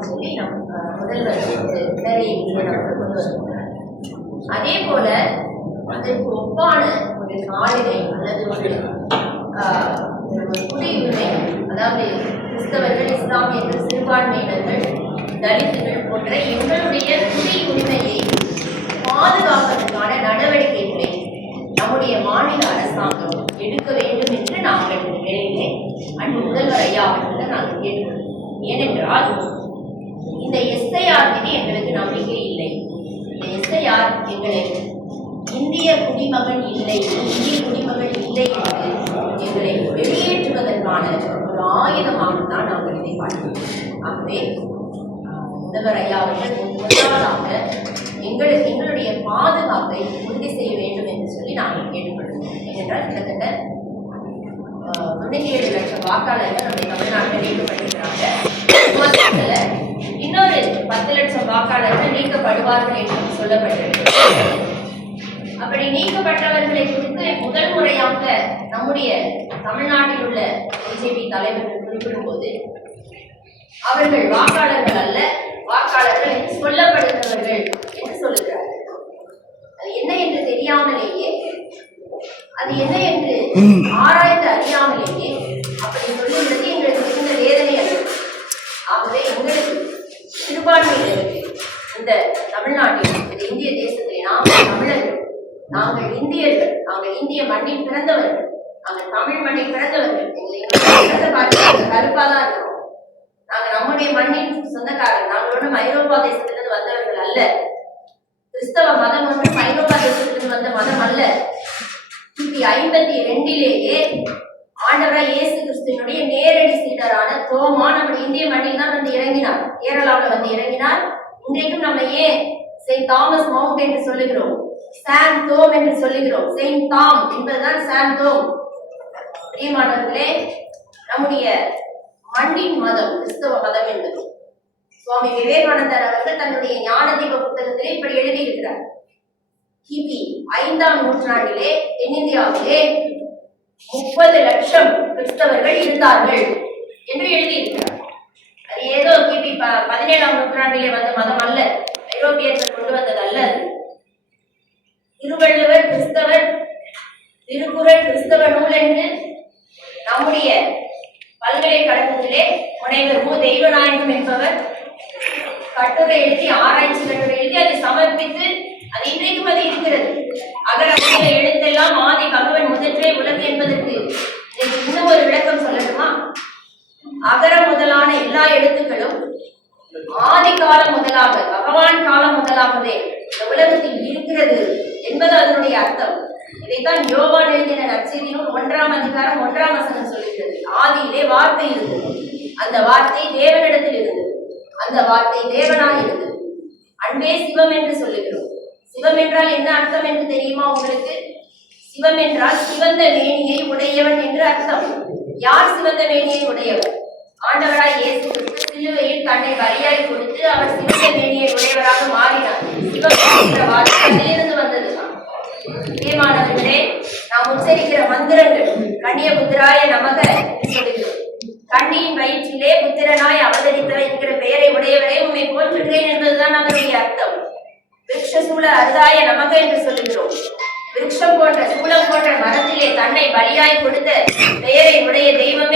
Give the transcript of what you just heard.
என்று சொல்லி நம் முதல்வர் திரு பினராயி விஜயன் கொண்டு வந்திருக்கிறார் அதே போல அதற்கு ஒப்பான ஒரு நாளினை அல்லது ஒரு குடியுரிமை அதாவது கிறிஸ்தவர்கள் இஸ்லாமியர்கள் சிறுபான்மையினர்கள் தலித்துகள் போன்ற எங்களுடைய குடியுரிமையை பாதுகாப்பதற்கான நடவடிக்கைகளை நம்முடைய மாநில அரசாங்கம் எடுக்க வேண்டும் என்று நாங்கள் இந்த நிலையிலே அன்பு முதல்வர் ஐயா அவர்களிடம் நாங்கள் கேட்கிறோம் ஏனென்றால் இந்த எஸ்ஐஆர் மீது எங்களுக்கு நம்பிக்கை இல்லை. இந்த எஸ்ஐஆர் எங்களை இந்திய குடிமகன் இல்லை இந்திய குடிமகன் இல்லை என்று எங்களை வெளியேற்றுவதற்கான ஒரு ஆயுதமாகத்தான் நாங்கள் இதை பார்க்கிறோம். ஆகவே முதல்வர் ஐயா அவர்கள் முதலாவதாக எங்களுக்கு எங்களுடைய பாதுகாப்பை உறுதி செய்ய வேண்டும் என்று சொல்லி நாங்கள் கேட்டுக்கொள்கிறோம். ஏனென்றால் கிட்டத்தட்ட தொண்ணூற்றி ஏழு லட்சம் வாக்காளர்கள் நம்முடைய தமிழ்நாட்டில் ஈடுபட்டிருக்கிறாங்க மொத்தத்துல பத்து லட்சம் வாக்காளர்கள் நீக்கப்படுவார்கள் என்று சொல்லப்பட்டிருக்கிறது அப்படி நீக்கப்பட்டவர்களை குறித்து முதல் முறையாக நம்முடைய தமிழ்நாட்டில் உள்ள பிஜேபி தலைவர்கள் குறிப்பிடும்போது அவர்கள் வாக்காளர்கள் அல்ல வாக்காளர்கள் என்று சொல்லப்படுகிறவர்கள் என்று சொல்லுகிறார்கள். அது என்ன என்று தெரியாமலேயே அது என்ன என்று ஆராய்ந்து அறியாமலேயே அப்படி சொல்லுகிறது எங்களுக்கு மிகுந்த வேதனை அளிக்கும் ஆகவே எங்களுக்கு சிறுபான்மையினருக்கு இந்த தமிழ்நாட்டில் இந்த இந்திய தேசத்திலே நாம் தமிழர்கள் நாங்கள் இந்தியர்கள் நாங்கள் இந்திய மண்ணில் பிறந்தவர்கள் நாங்கள் தமிழ் மண்ணில் பிறந்தவர்கள். கருப்பா கருப்பாக தான் இருக்கிறோம் நாங்கள் நம்முடைய மண்ணின் சொந்தக்காரர்கள் நாங்கள் ஒன்றும் ஐரோப்பா தேசத்திலிருந்து வந்தவர்கள் அல்ல. கிறிஸ்தவ மதம் ஒன்றும் ஐரோப்பா தேசத்திலிருந்து வந்த மதம் அல்ல. கிபி ஐம்பத்தி ரெண்டிலேயே ஆண்டவராய் இயேசு கிறிஸ்துவனுடைய நேரடி சீடரான தோமா நம்ம இந்திய மண்ணில் தான் வந்து இறங்கினார் கேரளாவில் வந்து இறங்கினார். இன்றைக்கும் நம்ம ஏன் செயின்ட் தாமஸ் மவுண்ட் என்று சொல்லுகிறோம். சான் தோம் என்று சொல்லுகிறோம். செயின்ட் தாம் என்பதுதான் சான் தோம் பிரியமானவர்களே நம்முடைய மண்ணின் மதம் கிறிஸ்தவ மதம் என்பது. சுவாமி விவேகானந்தர் அவர்கள் தன்னுடைய ஞானதீப புத்தகத்திலே இப்படி எழுதியிருக்கிறார். கிபி ஐந்தாம் நூற்றாண்டிலே தென்னிந்தியாவிலே முப்பது லட்சம் கிறிஸ்தவர்கள் இருந்தார்கள் என்று எழுதியிருக்கிறார். அது ஏதோ கிபி ப- பதினேழாம் நூற்றாண்டிலே வந்த மதம் அல்ல. ஐரோப்பியர்கள் கொண்டு வந்தது அல்ல அது திருவள்ளுவர் கிறிஸ்தவர் திருக்குறள் கிறிஸ்தவ நூல் என்று நம்முடைய பல்கலைக்கழகத்திலே முனைவர் மு. தெய்வநாயகம் என்பவர் கட்டுரை எழுதி ஆராய்ச்சி கட்டுரை எழுதி அதை சமர்ப்பித்து அது இன்றைக்கும் அது இருக்கிறது. அகர முதல எழுத்தெல்லாம் ஆதி பகவன் முதற்றே உலகு என்பதற்கு இன்னும் ஒரு விளக்கம் சொல்லட்டுமா? அகர முதலான எல்லா எழுத்துக்களும் ஆதி காலம் பகவான் காலம் முதலாகவே இந்த உலகத்தில் இருக்கிறது என்பது அதனுடைய அர்த்தம். இதைத்தான் யோவான் எழுதின நற்செய்தியும் ஒன்றாம் அதிகாரம் ஒன்றாம் வசனம் சொல்லுகிறது. ஆதியிலே வார்த்தை இருந்தது. அந்த வார்த்தை தேவனிடத்தில் இருந்தது. அந்த வார்த்தை தேவனாய் இருந்தது. அன்பே சிவம் என்று சொல்லுகிறோம். சிவம் என்றால் என்ன அர்த்தம் என்று தெரியுமா உங்களுக்கு? சிவம் என்றால் சிவந்த மேனியை உடையவன் என்று அர்த்தம். யார் சிவந்த மேனியை உடையவர் ஆண்டவராய் இயேசு கிறிஸ்து சிலுவையில் தன்னை பலியாய் கொடுத்து அவர் சிவந்த மேனியை உடையவராக மாறினார். சிவம் என்கிற வந்ததுதான் பிரியமானவர்களே நாம் உச்சரிக்கிற மந்திரங்கள் கண்ணியபுத்திராய நமக சொல்லுகிறோம். கண்ணியின் வயிற்றிலே புத்திரனாய் அவதரித்தவர் என்கிற பெயரை உடையவரே உண்மை போற்றுகிறேன் என்பதுதான் அதனுடைய அர்த்தம். விருட்ச சூழ அருதாய நமக என்று சொல்லுகிறோம். விருட்சம் போன்ற சூளம் போன்ற மரத்திலே தன்னை பலியாய் கொடுத்த பெயரை உடைய தெய்வம்